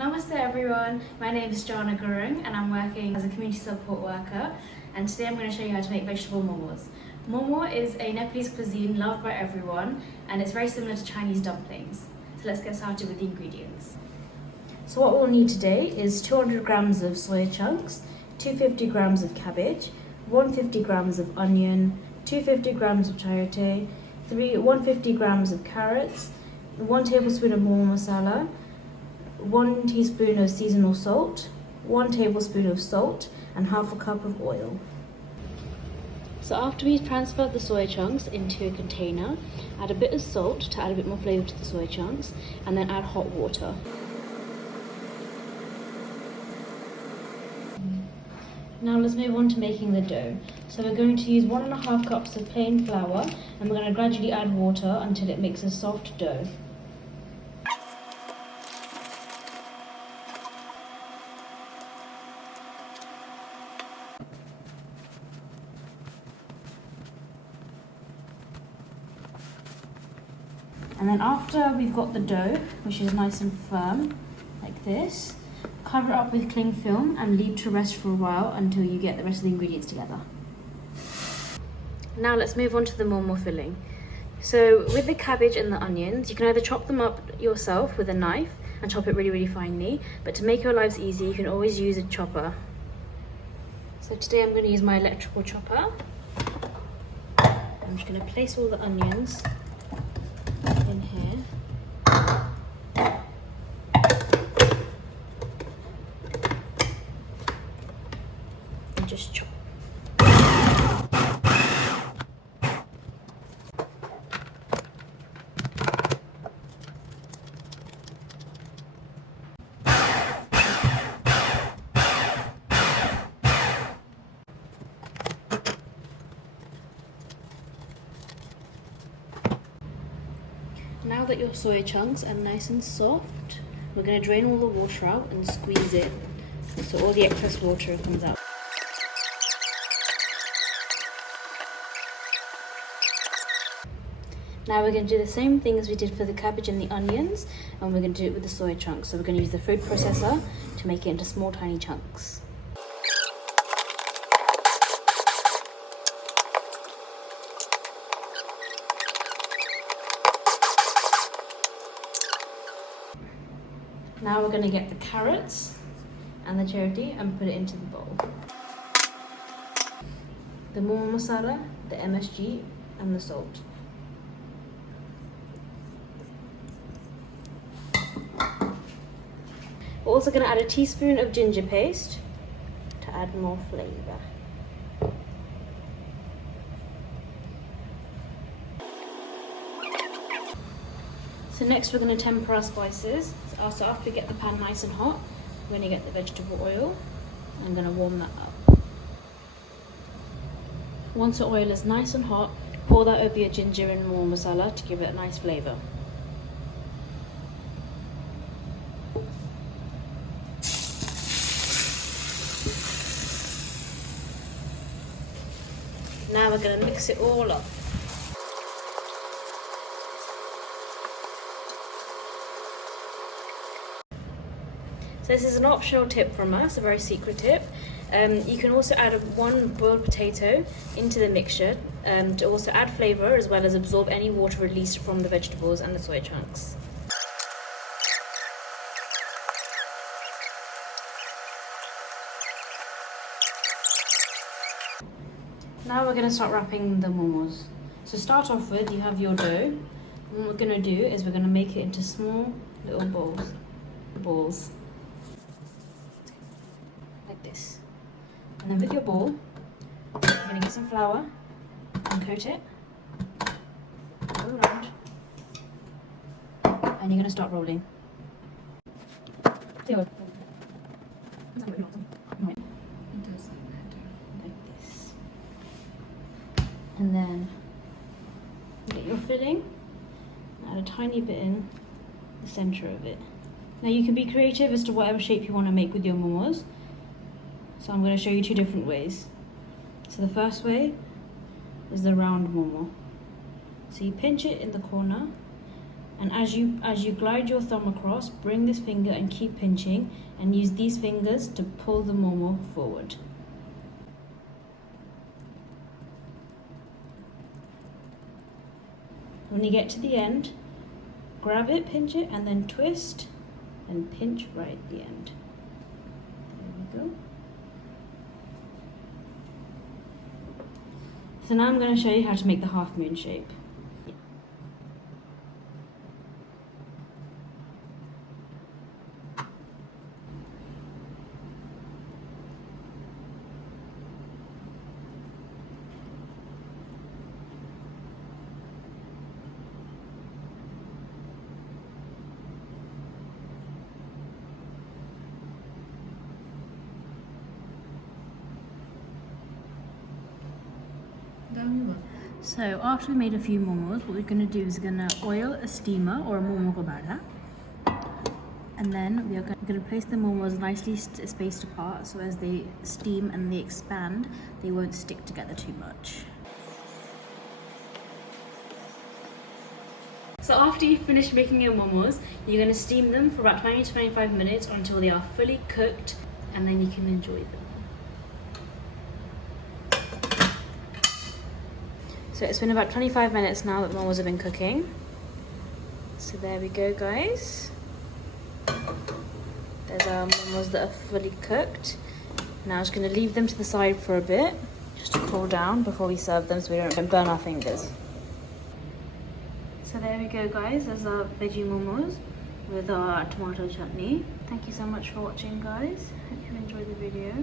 Namaste everyone, my name is Joanna Gurung and I'm working as a community support worker, and today I'm going to show you how to make vegetable momos. Momo is a Nepalese cuisine loved by everyone and it's very similar to Chinese dumplings. So let's get started with the ingredients. So what we'll need today is 200 grams of soya chunks, 250 grams of cabbage, 150 grams of onion, 250 grams of chayote, 150 grams of carrots, 1 tablespoon of Momo masala, 1 teaspoon of seasonal salt, 1 tablespoon of salt, and half a cup of oil. So after we've transferred the soya chunks into a container, add a bit of salt to add a bit more flavour to the soya chunks, and then add hot water. Now let's move on to making the dough. So we're going to use 1.5 cups of plain flour, and we're going to gradually add water until it makes a soft dough. And then after we've got the dough, which is nice and firm, like this, cover it up with cling film and leave to rest for a while until you get the rest of the ingredients together. Now let's move on to the momo filling. So with the cabbage and the onions, you can either chop them up yourself with a knife and chop it really finely, but to make your lives easy, you can always use a chopper. So today I'm going to use my electrical chopper. I'm just going to place all the onions in here. And just chop. Now that your soya chunks are nice and soft, we're going to drain all the water out and squeeze it so all the excess water comes out. Now we're going to do the same thing as we did for the cabbage and the onions, and we're going to do it with the soya chunks. So we're going to use the food processor to make it into small tiny chunks. Now we're going to get the carrots and the chayote and put it into the bowl. The Momo masala, the MSG, and the salt. We're also going to add a teaspoon of ginger paste to add more flavour. So next we're going to temper our spices. So after we get the pan nice and hot, we're going to get the vegetable oil. I'm going to warm that up. Once the oil is nice and hot, pour that over your ginger and more masala to give it a nice flavour. Now we're going to mix it all up. So this is an optional tip from us, a very secret tip. You can also add 1 boiled potato into the mixture to also add flavour as well as absorb any water released from the vegetables and the soya chunks. Now we're going to start wrapping the momos. So start off with, you have your dough. And what we're going to do is we're going to make it into small little balls. Like this. And then with your ball, you're going to get some flour and coat it. Go around. And you're going to start rolling. Like this. And then get your filling, add a tiny bit in the centre of it. Now you can be creative as to whatever shape you want to make with your momos. So I'm going to show you 2 different ways. So the first way is the round momo. So you pinch it in the corner And as you glide your thumb across, bring this finger and keep pinching, and use these fingers to pull the momo forward. When you get to the end, grab it, pinch it, and then twist and pinch right at the end. There we go. So now I'm going to show you how to make the half moon shape. So after we made a few momos, what we're going to do is we're going to oil a steamer or a momo gobara, and then we are going to place the momos nicely spaced apart, so as they steam and they expand, they won't stick together too much. So after you finish making your momos, you're going to steam them for about 20 to 25 minutes until they are fully cooked, and then you can enjoy them. So it's been about 25 minutes now that momos have been cooking. So there we go, guys. There's our momos that are fully cooked. Now I'm just going to leave them to the side for a bit, just to cool down before we serve them so we don't burn our fingers. So there we go, guys. There's our veggie momos with our tomato chutney. Thank you so much for watching, guys. Hope you enjoyed the video.